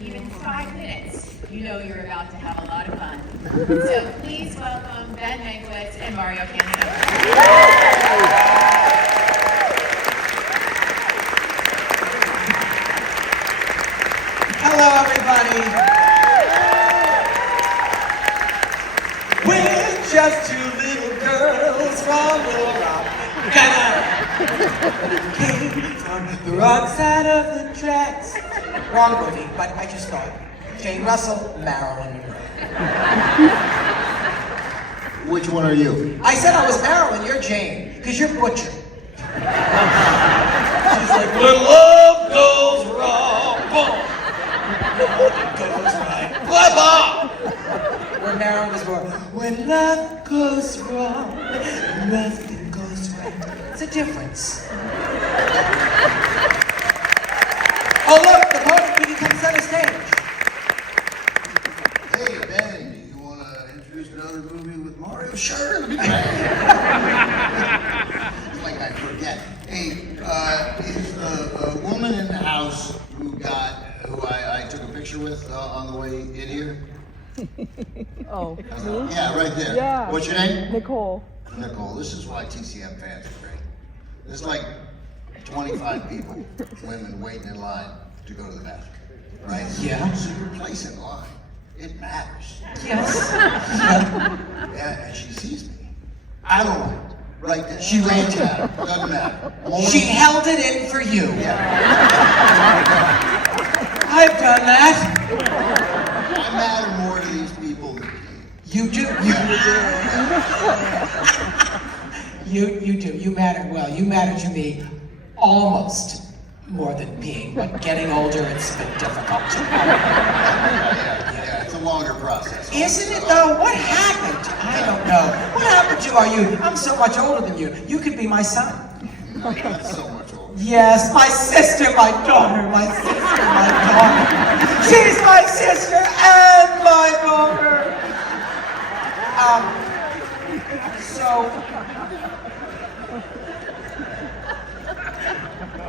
even 5 minutes, you know you're about to have a lot of fun. So please welcome Ben Mankiewicz and Mario Cantone. Hello, everybody. We're just 2 little girls from Little Rock, came from the wrong side of the tracks. Wrong movie, but I just thought Jane Russell, Marilyn Monroe. Which one are you? I said I was Marilyn. You're Jane, because you're Butcher. She's like, when love goes wrong, boom. It goes right, blah, blah. Where Marilyn was born. When love goes wrong, nothing goes right. It's a difference. Oh look, the poet can come center stage. Hey, Ben, you want to introduce another movie with Mario? Sure, let me try. It's like I forget. Hey, is a woman in the house who I took a picture with on the way in here? Oh, me? Yeah, right there. Yeah. What's your name? Nicole. Nicole. This is why TCM fans are great. There's like 25 people, women waiting in line to go to the bathroom, right? Yeah. So your place in line, it matters. Yes. Yeah, and she sees me. I don't like it. Right there. She ran to it. Doesn't matter. She held it in for you. Yeah. I've done that. I matter more to these people than You do. You do. You matter. Well, you matter to me almost more than peeing. But getting older, it's been difficult. Yeah, it's a longer process. Isn't it though? What happened? I don't know. What happened to you? I'm so much older than you. You could be my son. That's so much older. Yes, my sister, my daughter, my sister, my daughter. She's my sister and my daughter. So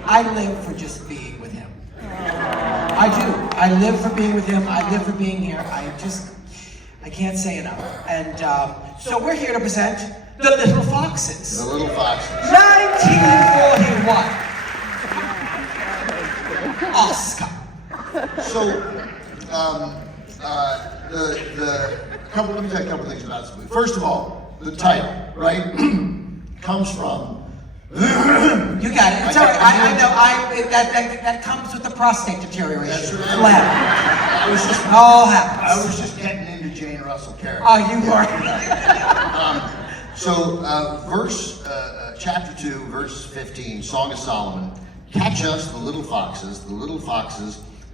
I live for just being with him. I do. I live for being with him. I live for being here. I can't say enough. And so we're here to present The Little Foxes. The Little Foxes. 1941. Oscar. So, let me tell you a couple things about this movie. First of all, the title, right, comes from. You got it. It's all right. I know. That comes with the prostate deterioration. That's right. It'll happen. I was just. It all happens. I was just getting into Jane Russell character. Oh, you were. Chapter 2, verse 15, Song of Solomon. Catch us, the little foxes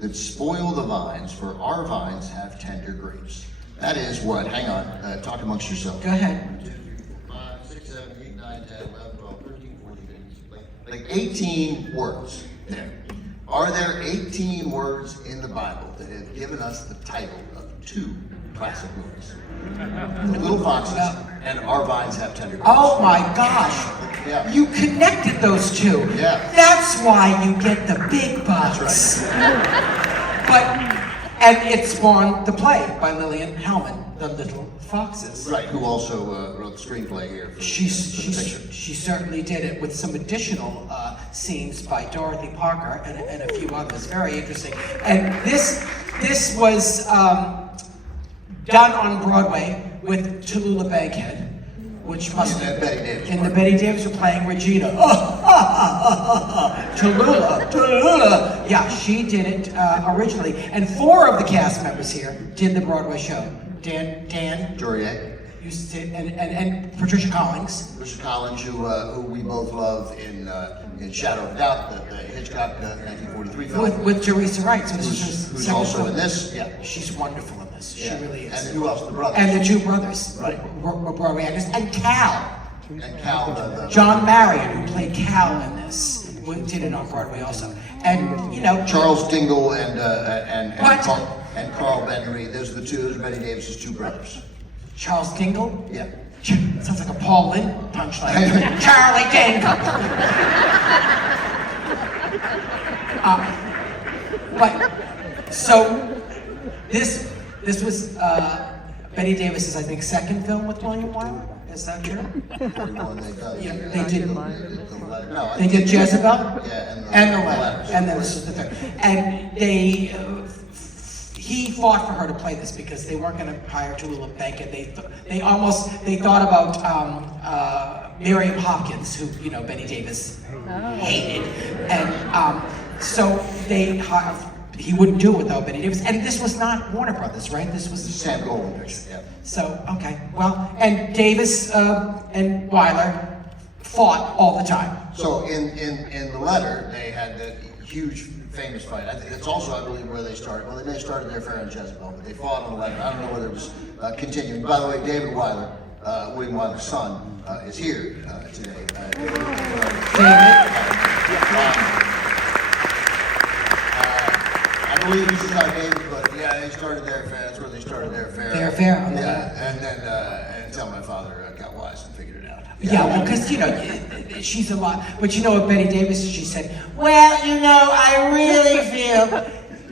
that spoil the vines, for our vines have tender grapes. That is what? Hang on. Talk amongst yourselves. Go ahead. 1, 2, 3, 4, 5, 6, 7, 8, 9, 10, 11, 12, 13, 14, 15, like 18 words there. Are there 18 words in the Bible that have given us the title of 2 classic movies? The Little Foxes and Our Vines Have Tender Grapes. Oh my gosh. Yeah. You connected those two. Yeah. That's why you get the big bucks. And it spawned the play by Lillian Hellman, The Little Foxes. Right, who also wrote the screenplay here for the picture. She certainly did it with some additional scenes by Dorothy Parker and a few others. Very interesting. And this was done on Broadway with Tallulah Bankhead, which must have Betty Davis. in the Betty Davis were playing Regina. Tallulah. Yeah, she did it originally. And 4 of the cast members here did the Broadway show. Dan Jorier. used to, and Patricia Collins. Patricia Collins, who we both love in Shadow of Doubt, the Hitchcock 1943 film. With Teresa Wright. So this is her Who's second also film. in this. Yeah. She's wonderful in this. Yeah. She really is. And who else? The brothers. And the 2 brothers Right. were Broadway actors. And Cal. And Cal, the John Marion, who played Cal in this, did it on Broadway also. And, you know... Charles Dingle and What? Carl Benry. Those are Betty Davis's 2 brothers. Charles Dingle? Yeah. Sounds like a Paul Lynde punchline. Charlie Dingle! But So this was Betty Davis's, I think, second film with William Wyler. Is that true? Everyone they done. Yeah, they did. No, They did Jezebel. Yeah, And the letter. And then this is the third. And they, he fought for her to play this because they weren't going to hire Tallulah Bankhead. They thought about Miriam Hopkins, who Betty Davis hated, and so he wouldn't do it without Betty Davis. And this was not Warner Brothers, right? This was Sam Goldwyn picture. Yeah. So okay, well, and Davis and Wyler fought all the time. So in the letter, they had the huge famous fight. I think it's also, I believe, where they started. Well, they may have started their affair on Jezebel, but they fought on the letter. I don't know whether it was continuing. By the way, David Wyler, William Wyler's son, is here today. I believe this is not David, but yeah, they started their affair. That's where they started their affair. Their affair on the Yeah, letter. and then until my father got wise and figured it out. Yeah, well, because she's a lot. But of Betty Davis, she said, "Well, I really feel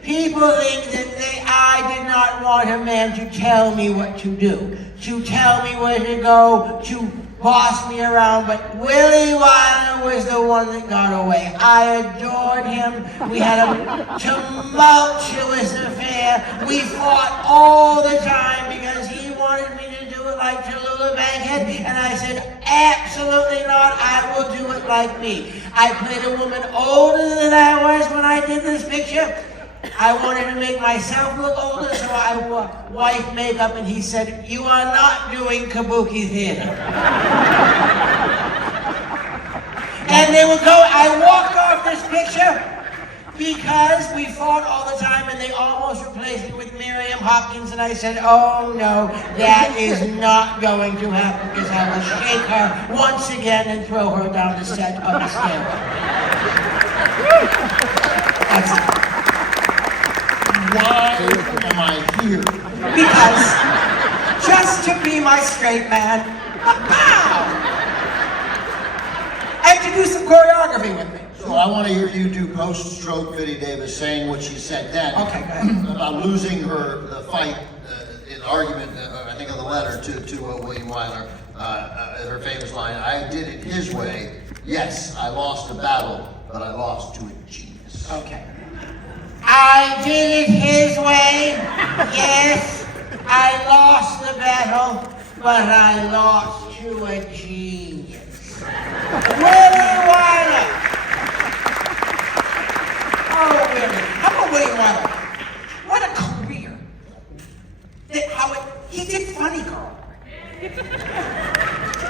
people think that I did not want a man to tell me what to do, to tell me where to go, to boss me around. But Willie Wyler was the one that got away. I adored him. We had a tumultuous affair. We fought all the time because he wanted me to do it like Tallulah Bankhead, and I said, absolutely not, I will do it like me. I played a woman older than I was when I did this picture. I wanted to make myself look older, so I wore white makeup, and he said, you are not doing kabuki theater. And they would go, I walked off this picture because we fought all the time, and they almost replaced me with Miriam Hopkins, and I said, oh no, that is not going to happen, because I will shake her once again and throw her down the set of the stairwell. That's it. Why am I here? Because just to be my straight man, and to do some choreography with me. So I want to hear you do post-stroke Betty Davis saying what she said then. Okay, go ahead. About losing the fight, in argument, I think on the letter to William Wyler, her famous line, I did it his way. Yes, I lost the battle, but I lost to a genius. Okay. I did it his way. Yes, I lost the battle, but I lost to a genius. Willie Wyler. Oh, Willie. How about Willie Wyler? What a career. He did Funny Girl.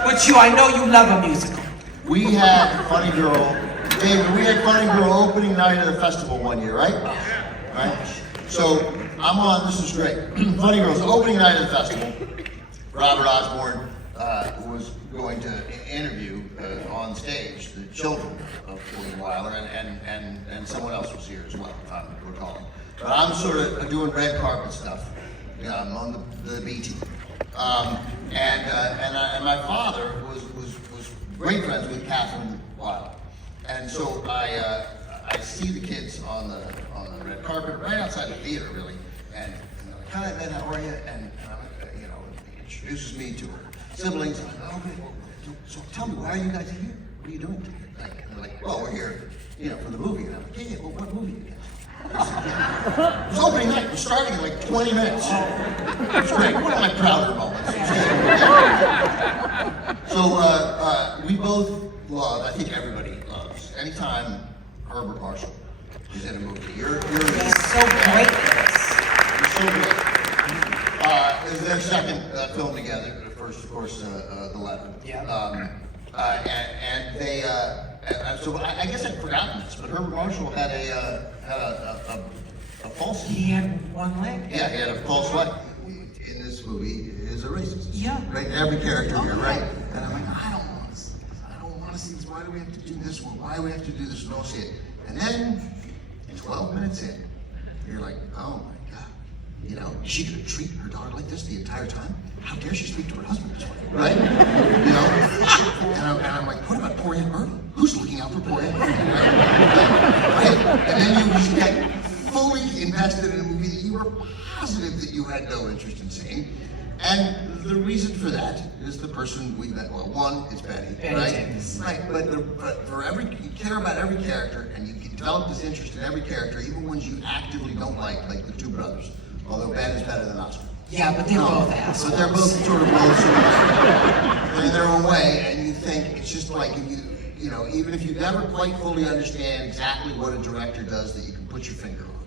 Which I know you love a musical. We had Funny Girl, David, we had Funny Girl opening night of the festival one year, right? Right? So, I'm on, this is great. Funny Girl's opening night of the festival. Robert Osborne was going to interview on stage the children of William Wyler, and someone else was here as well, if I'm recalling. But I'm sort of doing red carpet stuff. I'm on the BT. And my father was great friends with Catherine Wyler. And so I see the kids on the red carpet right outside the theater, really. And they're like, hi, Ben, how are you? And he introduces me to her siblings. And I'm like, okay, well, so tell me, why are you guys here? What are you doing today? And they're like, well, we're here, for the movie. And I'm like, yeah, well, what movie you guys? It was opening night. We're starting in like 20 minutes. It was great. One of my prouder moments. So we both love, I think everybody loves, anytime Herbert Marshall is in a movie. You're so great at this. You're so great. This is their second film together. The first, of course, The Letter. Yeah. And they, so I guess I'd forgotten this, but Herbert Marshall had a false. He had one leg. Yeah, he had a false leg. In this movie, is a racist. Yeah. Right. Every character here, right? And I'm like, I don't want to see this. I don't want to see this. Why do we have to do this one? Why do we have to do this? We don't see it. And then, 12 minutes in, you're like, oh my God. Is she going to treat her daughter like this the entire time? How dare she speak to her husband this way, right? And I'm like, what about Poor Aunt Myrtle? Who's looking out for Poor Aunt Myrtle? Right? And then you just get fully invested in a movie that you were positive that you had no interest in seeing. And the reason for that is the person we met. Well, one, it's Betty, right? Davis. Right, but you care about every character, and you develop this interest in every character, even ones you actively don't like the two brothers. Although Ben is better than Oscar. Yeah, but they're both assholes. But they're both sort of they're in their own way, and you think it's just like you know, even if you never quite fully understand exactly what a director does, that you can put your finger on.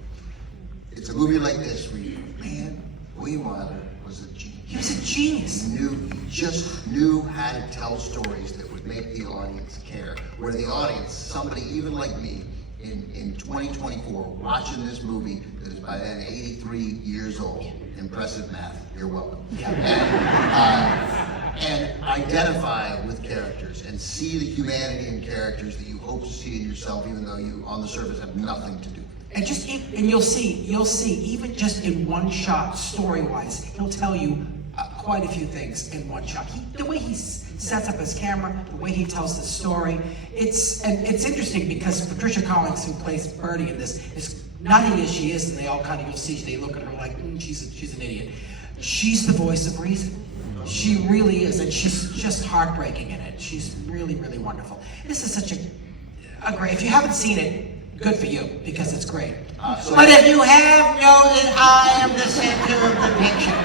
It's a movie like this where you, man, William Wyler was a genius. He was a genius. He just knew how to tell stories that would make the audience care. Where the audience, somebody even like me, in 2024, watching this movie that is by then 83 years old. Impressive math. You're welcome. Yeah. And identify with characters and see the humanity in characters that you hope to see in yourself, even though you, on the surface, have nothing to do. And you'll see, even just in one shot, story-wise, he'll tell you quite a few things in one shot. The way he sets up his camera, the way he tells the story, it's interesting because Patricia Collins, who plays Birdie in this, is nutty as she is, and they all kind of, you'll see, they look at her like, she's an idiot. She's the voice of reason. She really is, and she's just heartbreaking in it. She's really, really wonderful. This is such a great, if you haven't seen it, good for you, because it's great. But if you have, know that I am the center of the picture.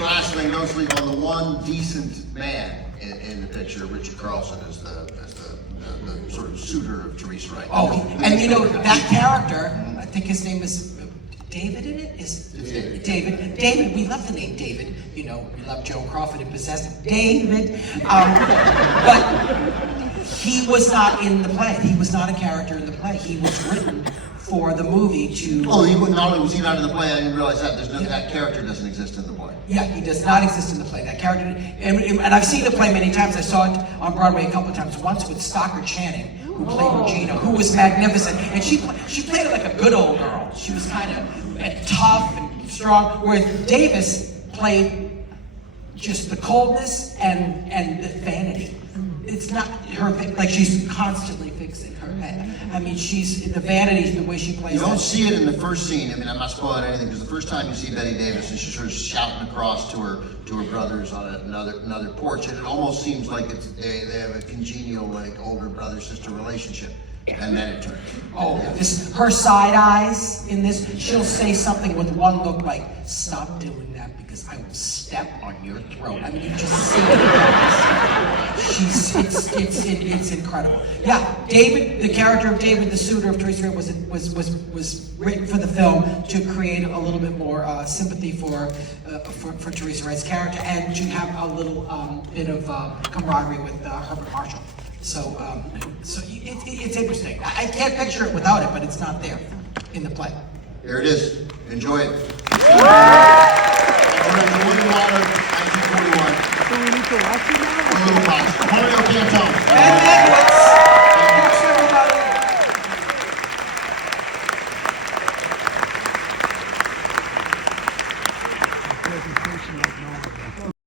Last thing, don't sleep on the one decent man in the picture. Richard Carlson as the sort of suitor of Teresa Wright. Oh, and you know, that character, I think his name is David in it? David. David, we love the name David. You know, we love Joan Crawford and Possessed. David. But he was not in the play. He was not a character in the play. He was written for the movie to... Oh, not only was he not in the play, I didn't realize that. That character doesn't exist in the play. Yeah, he does not exist in the play. That character, and I've seen the play many times. I saw it on Broadway a couple of times. Once with Stockard Channing, who played Regina, who was magnificent, and she played it like a good old girl. She was kind of tough and strong, whereas Davis played just the coldness and the vanity. It's not her, like she's constantly fixing her head. I mean, the vanity, the way she plays. You don't see it in the first scene. I mean, I'm not spoiling anything, because the first time you see Betty Davis, and she's sort of shouting across to her brothers on another porch, and it almost seems like they have a congenial, like, older brother-sister relationship. And then it turns. Oh, her side eyes in this, she'll say something with one look like, "Stop doing that because I will step on your throat." I mean, you just see it. It's incredible. Yeah, David, the character of David, the suitor of Teresa Wright, was written for the film to create a little bit more sympathy for Teresa Wright's character, and to have a little bit of camaraderie with Herbert Marshall. So it's interesting. I can't picture it without it, but it's not there in the play. Here it is. Enjoy it. William Wyler, 1941. So we need to watch it now? A little box. Mario Cantone.